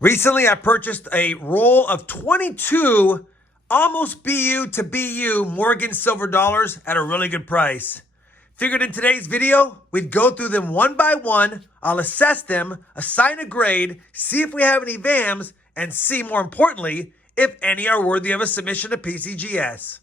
Recently, I purchased a roll of 22 almost BU to BU Morgan silver dollars at a really good price. Figured in today's video, we'd go through them one by one. I'll assess them, assign a grade, see if we have any VAMs, and see, more importantly, if any are worthy of a submission to PCGS.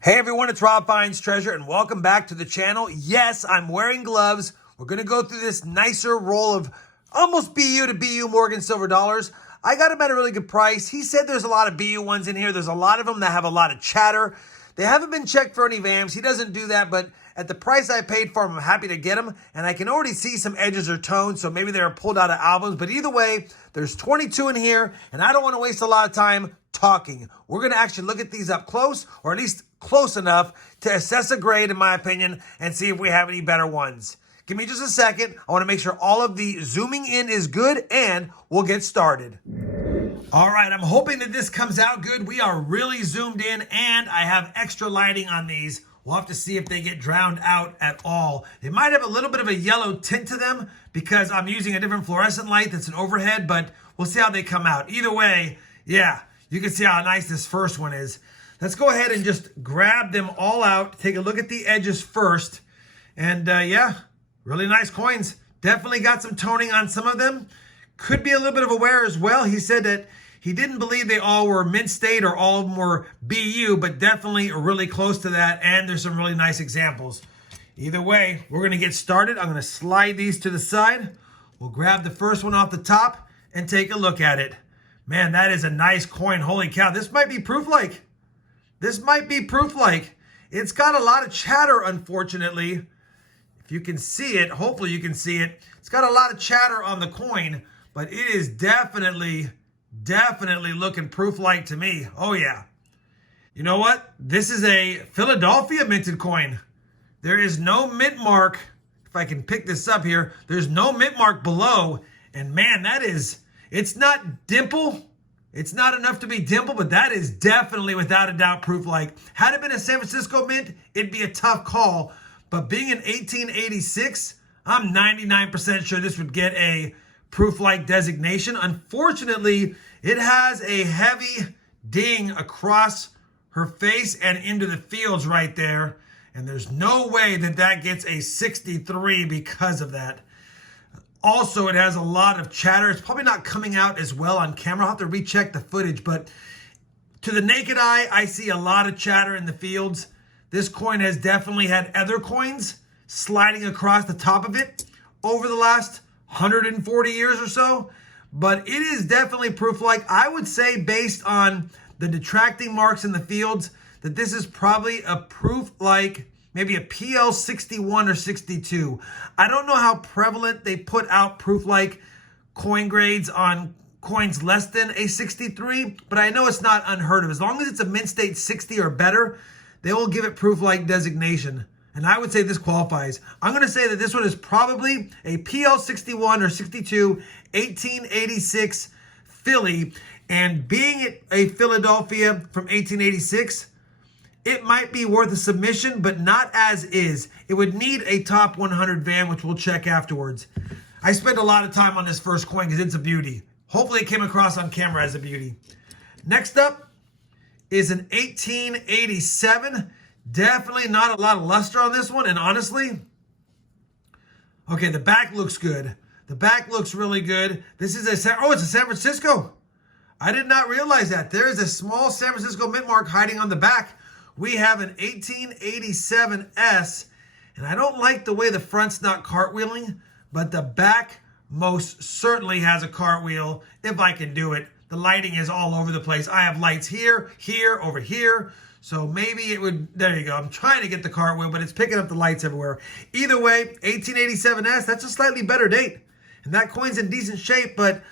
Hey everyone, it's RobFindsTreasure and welcome back to the channel. Yes, I'm wearing gloves. We're going to go through this nicer roll of almost BU to BU Morgan silver dollars. I got them at a really good price. He said there's a lot of BU ones in here. There's a lot of them that have a lot of chatter. They haven't been checked for any VAMs. He doesn't do that, but at the price I paid for them, I'm happy to get them. And I can already see some edges or tones, so maybe they're pulled out of albums. But either way, there's 22 in here, and I don't want to waste a lot of time talking. We're going to actually look at these up close, or at least close enough to assess a grade, in my opinion, and see if we have any better ones. Give me just a second. I want to make sure all of the zooming in is good, and we'll get started. All right, I'm hoping that this comes out good. We are really zoomed in, and I have extra lighting on these. We'll have to see if they get drowned out at all. They might have a little bit of a yellow tint to them because I'm using a different fluorescent light that's an overhead, but we'll see how they come out. Either way, yeah, you can see how nice this first one is. Let's go ahead and just grab them all out. Take a look at the edges first. And yeah, really nice coins. Definitely got some toning on some of them. Could be a little bit of a wear as well. He said that he didn't believe they all were mint state or all of them were BU, but definitely really close to that. And there's some really nice examples. Either way, we're going to get started. I'm going to slide these to the side. We'll grab the first one off the top and take a look at it. Man, that is a nice coin. Holy cow. This might be proof-like. This might be proof-like. It's got a lot of chatter, unfortunately. If you can see it, hopefully you can see it. It's got a lot of chatter on the coin, but it is definitely looking proof-like to me. Oh, yeah. You know what? This is a Philadelphia minted coin. There is no mint mark. If I can pick this up here, there's no mint mark below. And man, that is, it's not dimple. It's not enough to be dimple, but that is definitely, without a doubt, proof-like. Had it been a San Francisco mint, it'd be a tough call. But being an 1886, I'm 99% sure this would get a proof-like designation. Unfortunately, it has a heavy ding across her face and into the fields right there. And there's no way that that gets a 63 because of that. Also, it has a lot of chatter. It's probably not coming out as well on camera. I'll have to recheck the footage, but to the naked eye, I see a lot of chatter in the fields. This coin has definitely had other coins sliding across the top of it over the last 140 years or so, but it is definitely proof-like. I would say, based on the detracting marks in the fields, that this is probably a proof-like, maybe a PL 61 or 62. I don't know how prevalent they put out proof-like coin grades on coins less than a 63, but I know it's not unheard of. As long as it's a mint state 60 or better, they will give it proof-like designation. And I would say this qualifies. I'm going to say that this one is probably a PL 61 or 62, 1886 Philly. And being a Philadelphia from 1886, it might be worth a submission, but not as is. It would need a top 100 VAM, which we'll check afterwards. I spent a lot of time on this first coin because it's a beauty. Hopefully it came across on camera as a beauty. Next up is an 1887. Definitely not a lot of luster on this one. And honestly, okay, the back looks good. The back looks really good. This is it's a San Francisco. I did not realize that. There is a small San Francisco mint mark hiding on the back. We have an 1887S, and I don't like the way the front's not cartwheeling, but the back most certainly has a cartwheel if I can do it. The lighting is all over the place. I have lights here, here, over here, so maybe it would, there you go. I'm trying to get the cartwheel, but it's picking up the lights everywhere. Either way, 1887S, that's a slightly better date, and that coin's in decent shape, but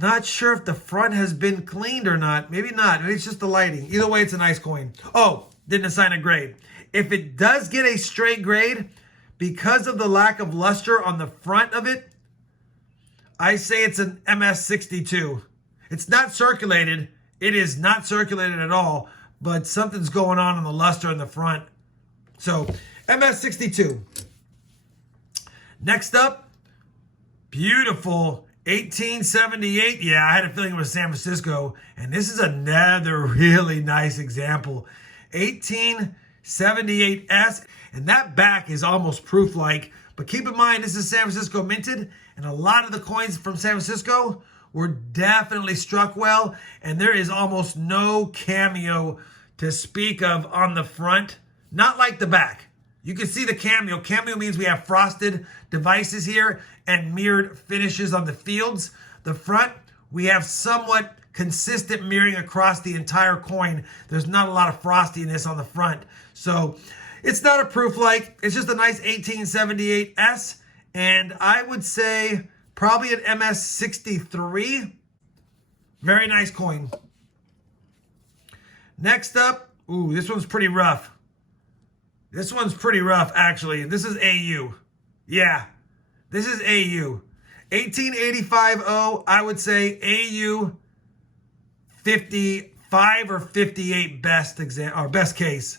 not sure if the front has been cleaned or not. Maybe not. Maybe it's just the lighting. Either way, it's a nice coin. Oh, didn't assign a grade. If it does get a straight grade, because of the lack of luster on the front of it, I say it's an MS62. It's not circulated. It is not circulated at all, but something's going on the luster in the front. So MS62. Next up, beautiful 1878. Yeah, I had a feeling it was San Francisco. And this is another really nice example. 1878S. And that back is almost proof-like. But keep in mind, this is San Francisco minted. And a lot of the coins from San Francisco were definitely struck well. And there is almost no cameo to speak of on the front. Not like the back. You can see the cameo. Cameo means we have frosted devices here and mirrored finishes on the fields. The front, we have somewhat consistent mirroring across the entire coin. There's not a lot of frostiness on the front. So it's not a proof-like. It's just a nice 1878S. And I would say probably an MS63. Very nice coin. Next up, ooh, this one's pretty rough. This one's pretty rough, actually. This is AU. Yeah, this is AU. 1885-0, I would say AU 55 or 58 best case.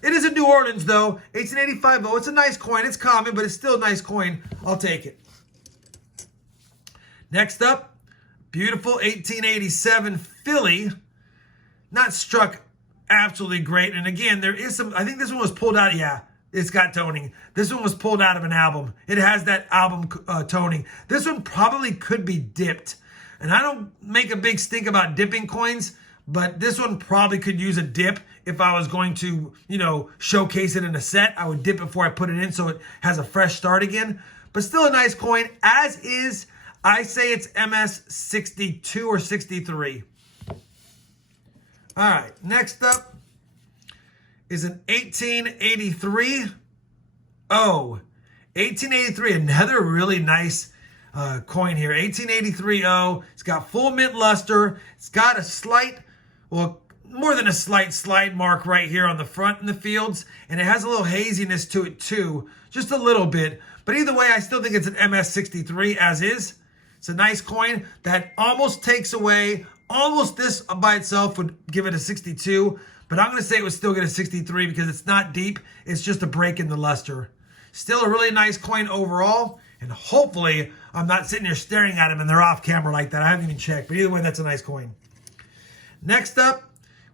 It is in New Orleans, though. 1885-0, it's a nice coin. It's common, but it's still a nice coin. I'll take it. Next up, beautiful 1887 Philly. Not struck absolutely great. And again, there is some, I think this one was pulled out. Yeah, it's got toning. This one was pulled out of an album. It has that album toning. This one probably could be dipped. And I don't make a big stink about dipping coins, but this one probably could use a dip. If I was going to, you know, showcase it in a set, I would dip it before I put it in so it has a fresh start again. But still a nice coin, as is. I say it's MS62 or 63. All right, next up is an 1883. Oh, 1883, another really nice coin here. 1883-0. It's got full mint luster. It's got a slight, well, more than a slight slide mark right here on the front in the fields. And it has a little haziness to it too, just a little bit. But either way, I still think it's an MS63 as is. It's a nice coin that almost takes away, almost this by itself would give it a 62. But I'm going to say it would still get a 63 because it's not deep. It's just a break in the luster. Still a really nice coin overall. And hopefully I'm not sitting here staring at them and they're off camera like that. I haven't even checked. But either way, that's a nice coin. Next up,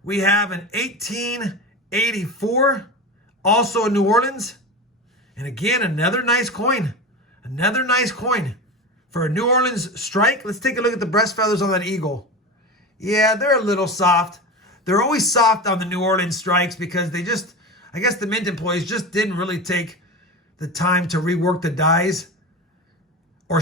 we have an 1884, also in New Orleans. And again, another nice coin. Another nice coin. For a New Orleans strike, let's take a look at the breast feathers on that eagle. Yeah, they're a little soft. They're always soft on the New Orleans strikes because they just, I guess the mint employees just didn't really take the time to rework the dies. Or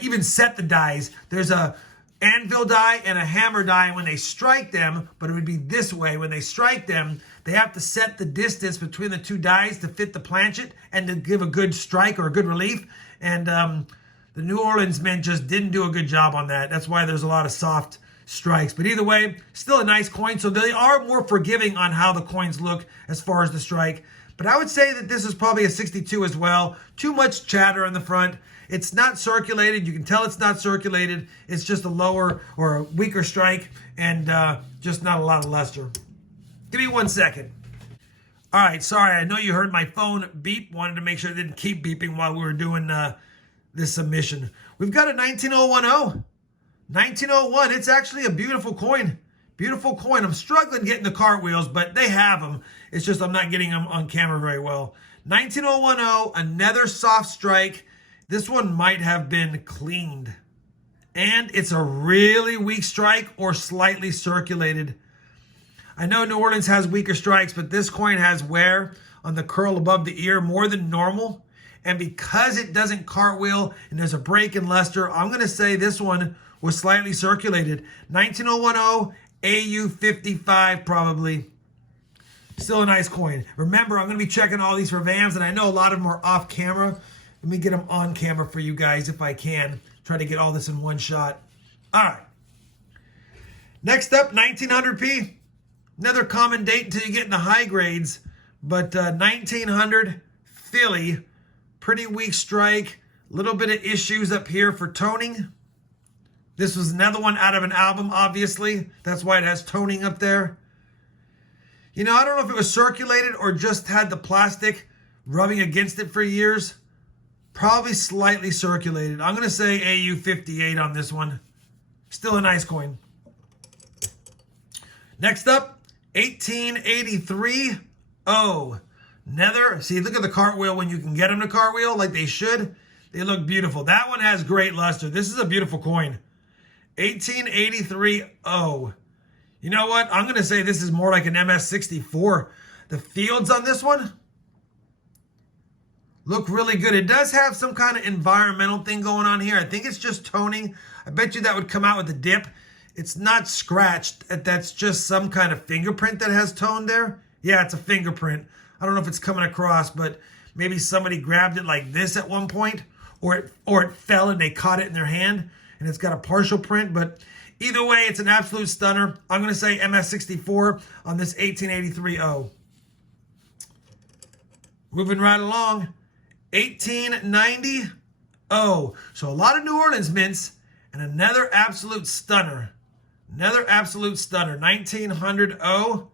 even set the dies. There's a anvil die and a hammer die when they strike them, but it would be this way. When they strike them, they have to set the distance between the two dies to fit the planchet and to give a good strike or a good relief. And the New Orleans mint just didn't do a good job on that. That's why there's a lot of soft strikes. But either way, still a nice coin. So they are more forgiving on how the coins look as far as the strike. But I would say that this is probably a 62 as well. Too much chatter on the front. It's not circulated. You can tell it's not circulated. It's just a lower or a weaker strike and just not a lot of luster. Give me 1 second. All right, sorry. I know you heard my phone beep. Wanted to make sure it didn't keep beeping while we were doing this submission. We've got a 19010. 1901. It's actually a beautiful coin. Beautiful coin. I'm struggling getting the cartwheels, but they have them. It's just I'm not getting them on camera very well. 19010, another soft strike. This one might have been cleaned. And it's a really weak strike or slightly circulated. I know New Orleans has weaker strikes, but this coin has wear on the curl above the ear more than normal. And because it doesn't cartwheel and there's a break in luster, I'm going to say this one was slightly circulated. 19010, AU 55 probably. Still a nice coin. Remember, I'm going to be checking all these for VAMs, and I know a lot of them are off camera. Let me get them on camera for you guys if I can. Try to get all this in one shot. All right. Next up, 1900p. Another common date until you get in the high grades. But 1900 Philly. Pretty weak strike. Little bit of issues up here for toning. This was another one out of an album, obviously. That's why it has toning up there. You know, I don't know if it was circulated or just had the plastic rubbing against it for years. Probably slightly circulated. I'm going to say AU58 on this one. Still a nice coin. Next up, 1883 O. Nether. See, look at the cartwheel when you can get them to cartwheel like they should. They look beautiful. That one has great luster. This is a beautiful coin. 1883 O. You know what? I'm going to say this is more like an MS64. The fields on this one look really good. It does have some kind of environmental thing going on here. I think it's just toning. I bet you that would come out with a dip. It's not scratched. That's just some kind of fingerprint that has tone there. Yeah, it's a fingerprint. I don't know if it's coming across, but maybe somebody grabbed it like this at one point, or it fell and they caught it in their hand, and it's got a partial print. But either way, it's an absolute stunner. I'm going to say MS64 on this 1883 O. Moving right along, 1890 O. So a lot of New Orleans mints and another absolute stunner. Another absolute stunner, 1900 O.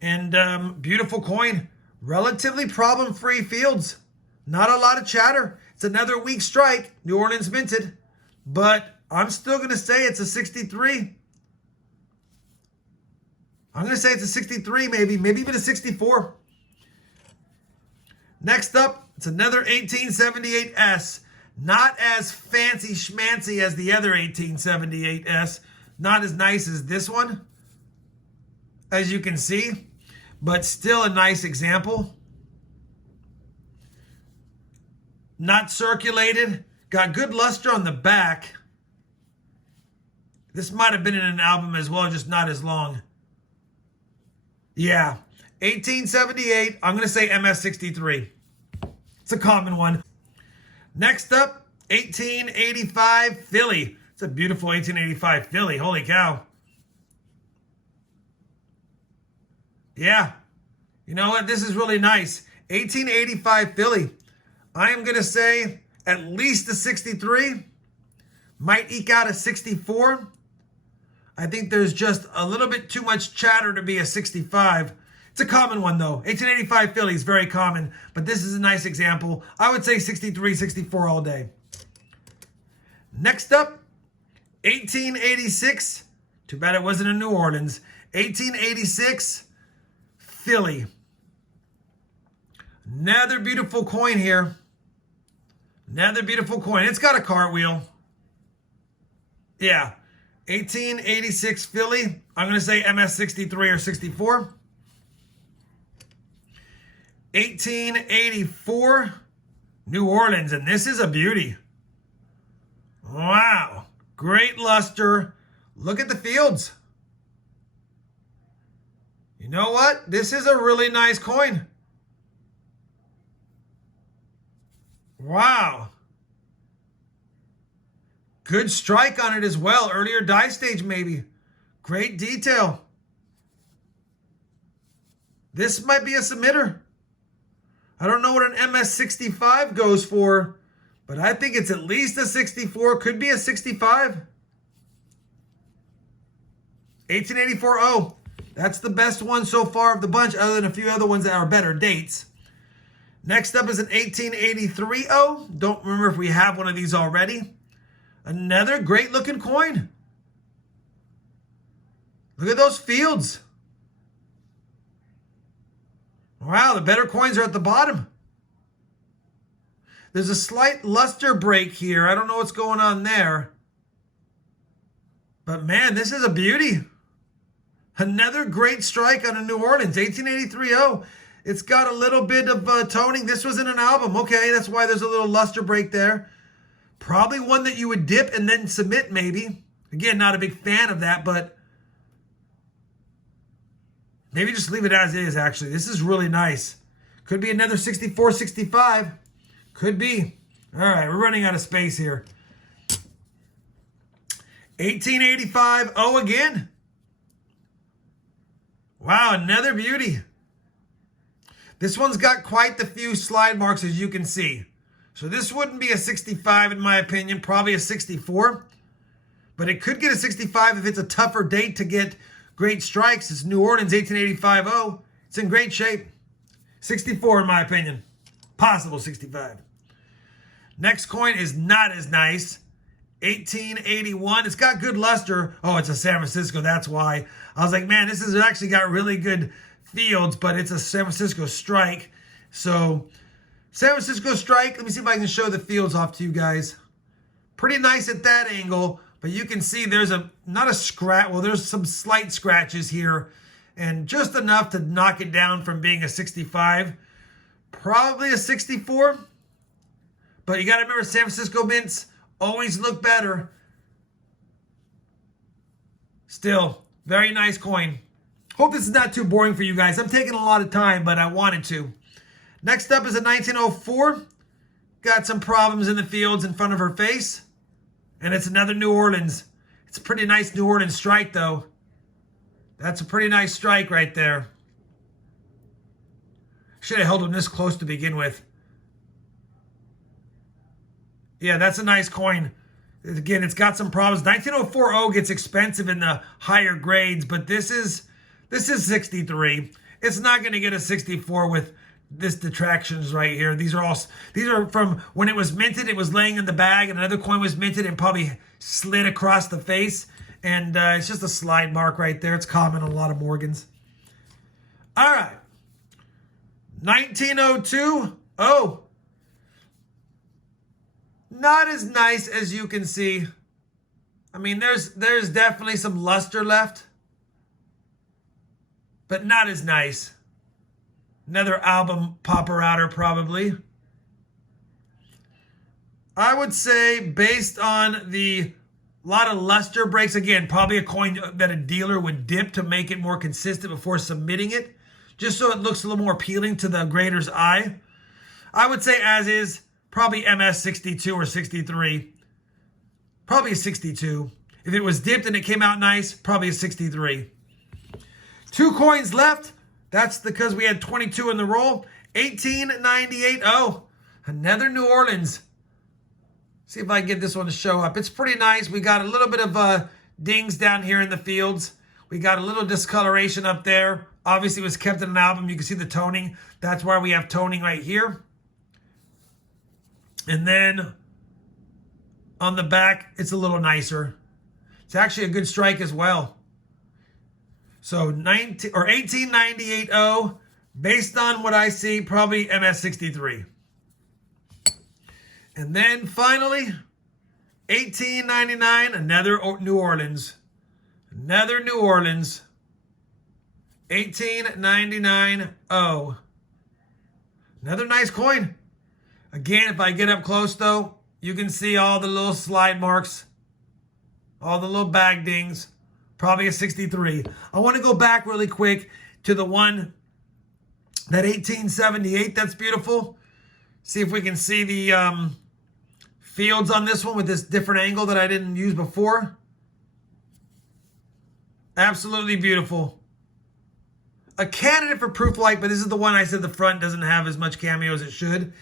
And beautiful coin. Relatively problem-free fields. Not a lot of chatter. It's another weak strike. New Orleans minted. But I'm still going to say it's a 63. I'm going to say it's a 63 maybe even a 64. Next up, it's another 1878S. Not as fancy schmancy as the other 1878S. Not as nice as this one, as you can see, but still a nice example. Not circulated. Got good luster on the back. This might have been in an album as well, just not as long. Yeah, 1878. I'm going to say MS63. It's a common one. Next up, 1885 Philly. It's a beautiful 1885 Philly. Holy cow. Yeah. You know what? This is really nice. 1885 Philly. I am going to say at least a 63. Might eke out a 64. I think there's just a little bit too much chatter to be a 65. It's a common one, though. 1885 Philly is very common, but this is a nice example. I would say 63, 64 all day. Next up, 1886. Too bad it wasn't in New Orleans. 1886 Philly. Another beautiful coin here. Another beautiful coin. It's got a cartwheel. Yeah. 1886 Philly. I'm going to say MS63 or 64. 1884 New Orleans, and this is a beauty. Wow, great luster. Look at the fields. You know what? This is a really nice coin. Wow. Good strike on it as well. Earlier die stage maybe. Great detail. This might be a submitter. I don't know what an MS65 goes for, but I think it's at least a 64. Could be a 65. 1884 O. That's the best one so far of the bunch, other than a few other ones that are better dates. Next up is an 1883 O. Don't remember if we have one of these already. Another great looking coin. Look at those fields. Wow, the better coins are at the bottom. There's a slight luster break here. I don't know what's going on there. But man, this is a beauty. Another great strike on a New Orleans, 1883 O. It's got a little bit of toning. This was in an album. Okay, that's why there's a little luster break there. Probably one that you would dip and then submit maybe. Again, not a big fan of that, but maybe just leave it as is, actually. This is really nice. Could be another 64, 65. Could be. All right, we're running out of space here. 1885 O again. Wow, another beauty. This one's got quite the few slide marks, as you can see. So this wouldn't be a 65 in my opinion, probably a 64. But it could get a 65 if it's a tougher date to get great strikes. It's New Orleans 1885 O. It's in great shape. 64 in my opinion. Possible 65. Next coin is not as nice. 1881. It's got good luster. Oh, it's a San Francisco. That's why. I was like, man, this has actually got really good fields, but it's a San Francisco strike. So, San Francisco strike. Let me see if I can show the fields off to you guys. Pretty nice at that angle, but you can see there's not a scratch. Well, there's some slight scratches here, and just enough to knock it down from being a 65. Probably a 64. But you got to remember, San Francisco mints always look better. Still, very nice coin. Hope this is not too boring for you guys. I'm taking a lot of time, but I wanted to. Next up is a 1904. Got some problems in the fields in front of her face. And it's another New Orleans. It's a pretty nice New Orleans strike, though. That's a pretty nice strike right there. Should have held them this close to begin with. Yeah, that's a nice coin. Again, it's got some problems. 1904 gets expensive in the higher grades, but this is 63. It's not going to get a 64 with this detractions right here. These are from when it was minted. It was laying in the bag, and another coin was minted and probably slid across the face. And it's just a slide mark right there. It's common on a lot of Morgans. All right. 1902. Oh. Not as nice as you can see. I mean, there's definitely some luster left. But not as nice. Another album popper outer probably. I would say based on the lot of luster breaks, again, probably a coin that a dealer would dip to make it more consistent before submitting it, just so it looks a little more appealing to the grader's eye. I would say as is, probably MS 62 or 63. Probably a 62. If it was dipped and it came out nice, probably a 63. 2 coins left. That's because we had 22 in the roll. 1898. Oh, another New Orleans. See if I can get this one to show up. It's pretty nice. We got a little bit of dings down here in the fields. We got a little discoloration up there. Obviously, it was kept in an album. You can see the toning. That's why we have toning right here. And then on the back, it's a little nicer. It's actually a good strike as well. So 1898 based on what I see, probably MS63. And then finally, 1899, another New Orleans. Another New Orleans. 1899 Another nice coin. Again, if I get up close, though, you can see all the little slide marks, all the little bag dings. Probably a 63. I want to go back really quick to the one, that 1878. That's beautiful. See if we can see the fields on this one with this different angle that I didn't use before. Absolutely beautiful. A candidate for proof light, but this is the one I said the front doesn't have as much cameo as it should.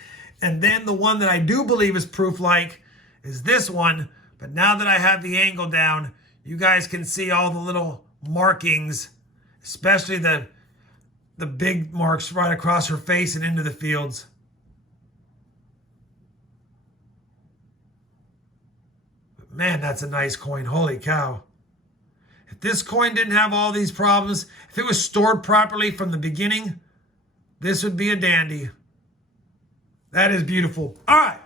And then the one that I do believe is proof-like is this one. But now that I have the angle down, you guys can see all the little markings, especially the big marks right across her face and into the fields. But man, that's a nice coin. Holy cow. If this coin didn't have all these problems, if it was stored properly from the beginning, this would be a dandy. That is beautiful. All right,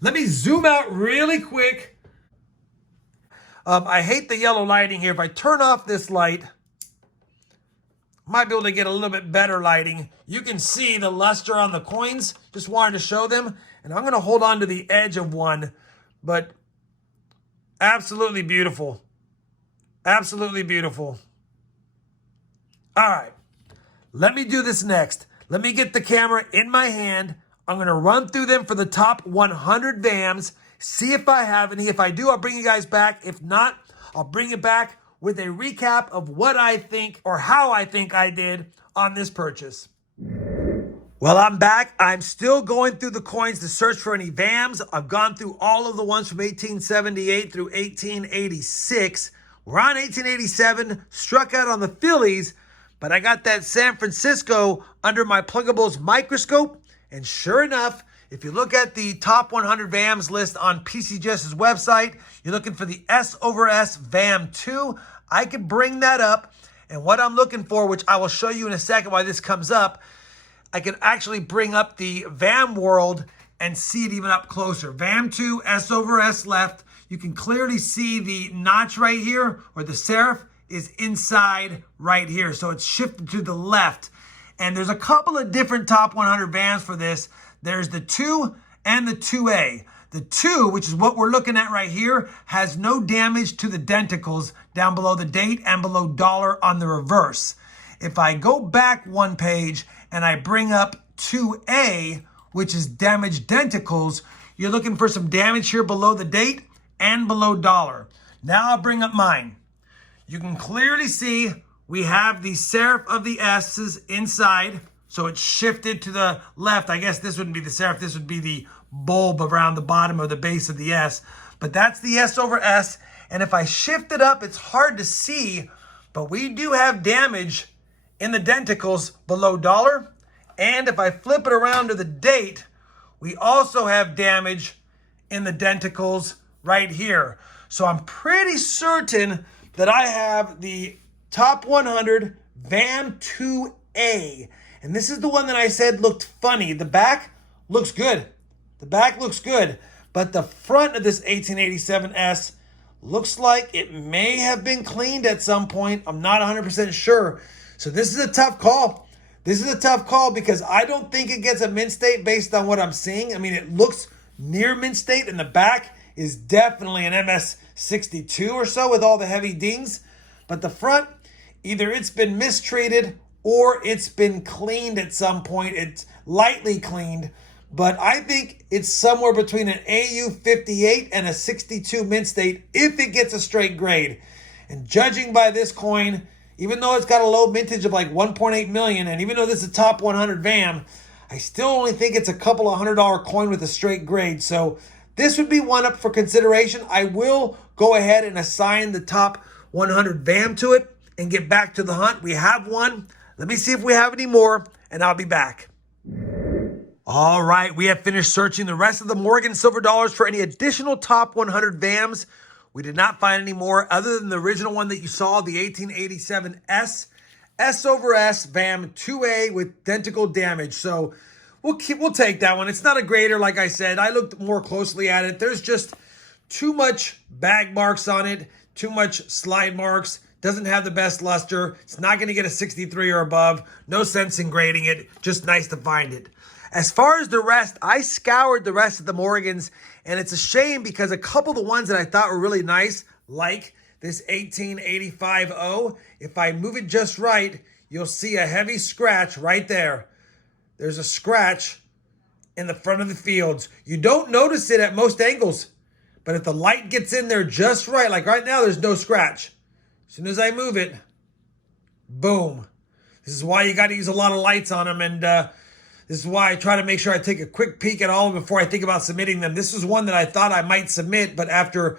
let me zoom out really quick. I hate the yellow lighting here. If I turn off this light, I might be able to get a little bit better lighting. You can see the luster on the coins. Just wanted to show them. And I'm going to hold on to the edge of one. But absolutely beautiful. Absolutely beautiful. All right, let me do this next. Let me get the camera in my hand. I'm going to run through them for the top 100 VAMs, see if I have any. If I do, I'll bring you guys back. If not, I'll bring it back with a recap of what I think or how I think I did on this purchase. Well, I'm back. I'm still going through the coins to search for any VAMs. I've gone through all of the ones from 1878 through 1886. We're on 1887, struck out on the Phillies, but I got that San Francisco under my pluggables microscope. And sure enough, if you look at the top 100 VAMs list on PCGS's website, you're looking for the S over S VAM 2. I could bring that up. And what I'm looking for, which I will show you in a second why this comes up, I can actually bring up the VAM world and see it even up closer. VAM 2, S over S left. You can clearly see the notch right here, or the serif is inside right here. So it's shifted to the left. And there's a couple of different top 100 VAMs for this. There's the 2 and the 2A. The 2, which is what we're looking at right here, has no damage to the denticles down below the date and below dollar on the reverse. If I go back one page and I bring up 2A, which is damaged denticles, you're looking for some damage here below the date and below dollar. Now I'll bring up mine. You can clearly see we have the serif of the S's inside, so it's shifted to the left. I guess this wouldn't be the serif, this would be the bulb around the bottom of the base of the S. But that's the S over S, and if I shift it up, it's hard to see, but we do have damage in the denticles below dollar. And if I flip it around to the date, we also have damage in the denticles right here. So I'm pretty certain that I have the top 100 VAM 2A. And this is the one that I said looked funny. The back looks good. The back looks good. But the front of this 1887S looks like it may have been cleaned at some point. I'm not 100% sure. So this is a tough call. This is a tough call because I don't think it gets a mint state based on what I'm seeing. I mean, it looks near mint state, and the back is definitely an MS62 or so with all the heavy dings. But the front, either it's been mistreated or it's been cleaned at some point. It's lightly cleaned, but I think it's somewhere between an AU58 and a 62 mint state if it gets a straight grade. And judging by this coin, even though it's got a low mintage of like 1.8 million, and even though this is a top 100 VAM, I still only think it's a couple of $100 coin with a straight grade. So this would be one up for consideration. I will go ahead and assign the top 100 VAM to it and get back to the hunt. We have one. Let me see if we have any more, and I'll be back. All right, we have finished searching the rest of the Morgan silver dollars for any additional top 100 VAMs. We did not find any more other than the original one that you saw, the 1887S, S over S VAM 2A with denticle damage. So we'll take that one. It's not a grader, like I said. I looked more closely at it. There's just too much bag marks on it, too much slide marks. Doesn't have the best luster. It's not going to get a 63 or above. No sense in grading it. Just nice to find it. As far as the rest, I scoured the rest of the Morgans, and it's a shame because a couple of the ones that I thought were really nice, like this 1885O, if I move it just right, you'll see a heavy scratch right there. There's a scratch in the front of the fields. You don't notice it at most angles, but if the light gets in there just right, like right now, there's no scratch. As soon as I move it, boom. This is why you got to use a lot of lights on them, and this is why I try to make sure I take a quick peek at all of them before I think about submitting them. This is one that I thought I might submit, but after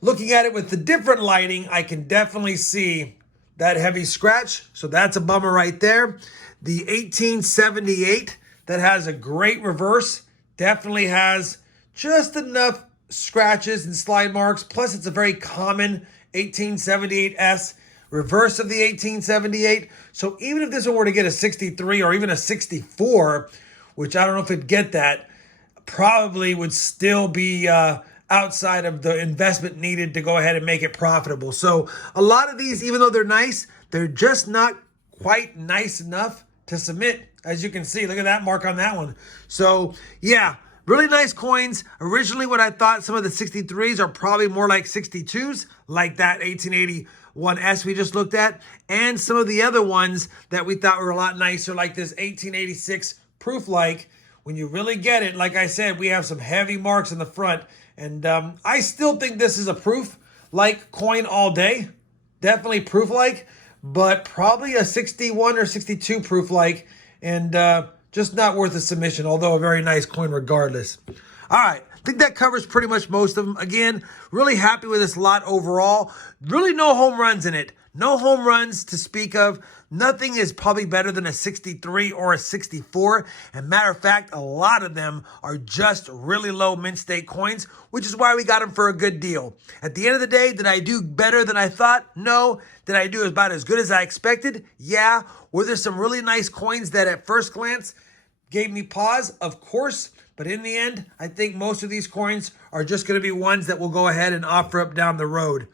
looking at it with the different lighting, I can definitely see that heavy scratch. So that's a bummer right there. The 1878 that has a great reverse definitely has just enough scratches and slide marks. Plus, it's a very common 1878S reverse of the 1878. So even if this one were to get a 63 or even a 64, which I don't know if it'd get that, probably would still be outside of the investment needed to go ahead and make it profitable. So a lot of these, even though they're nice, they're just not quite nice enough to submit. As you can see, look at that mark on that one. So yeah, really nice coins. Originally what I thought some of the 63s are probably more like 62s, like that 1881S we just looked at, and some of the other ones that we thought were a lot nicer, like this 1886 proof-like. When you really get it, like I said, we have some heavy marks in the front, and I still think this is a proof-like coin all day. Definitely proof-like, but probably a 61 or 62 proof-like, and just not worth a submission, although a very nice coin regardless. All right, I think that covers pretty much most of them. Again, really happy with this lot overall. Really no home runs in it. No home runs to speak of. Nothing is probably better than a 63 or a 64. And matter of fact, a lot of them are just really low mint state coins, which is why we got them for a good deal. At the end of the day, did I do better than I thought? No. Did I do about as good as I expected? Yeah. Were there some really nice coins that at first glance gave me pause? Of course. But in the end, I think most of these coins are just going to be ones that we'll go ahead and offer up down the road.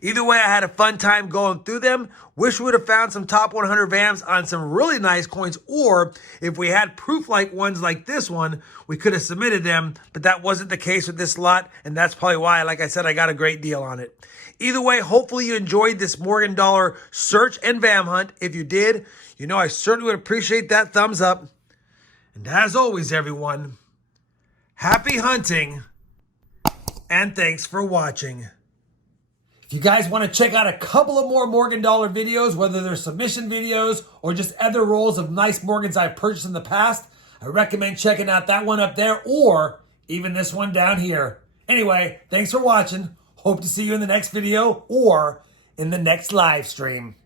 Either way, I had a fun time going through them. Wish we would have found some top 100 VAMs on some really nice coins, or if we had proof like ones like this one, we could have submitted them, but that wasn't the case with this lot, and that's probably why, like I said, I got a great deal on it. Either way, hopefully you enjoyed this Morgan Dollar search and VAM hunt. If you did, you know I certainly would appreciate that thumbs up. And as always, everyone, happy hunting, and thanks for watching. If you guys want to check out a couple of more Morgan Dollar videos, whether they're submission videos or just other rolls of nice Morgans I've purchased in the past, I recommend checking out that one up there or even this one down here. Anyway, thanks for watching. Hope to see you in the next video or in the next live stream.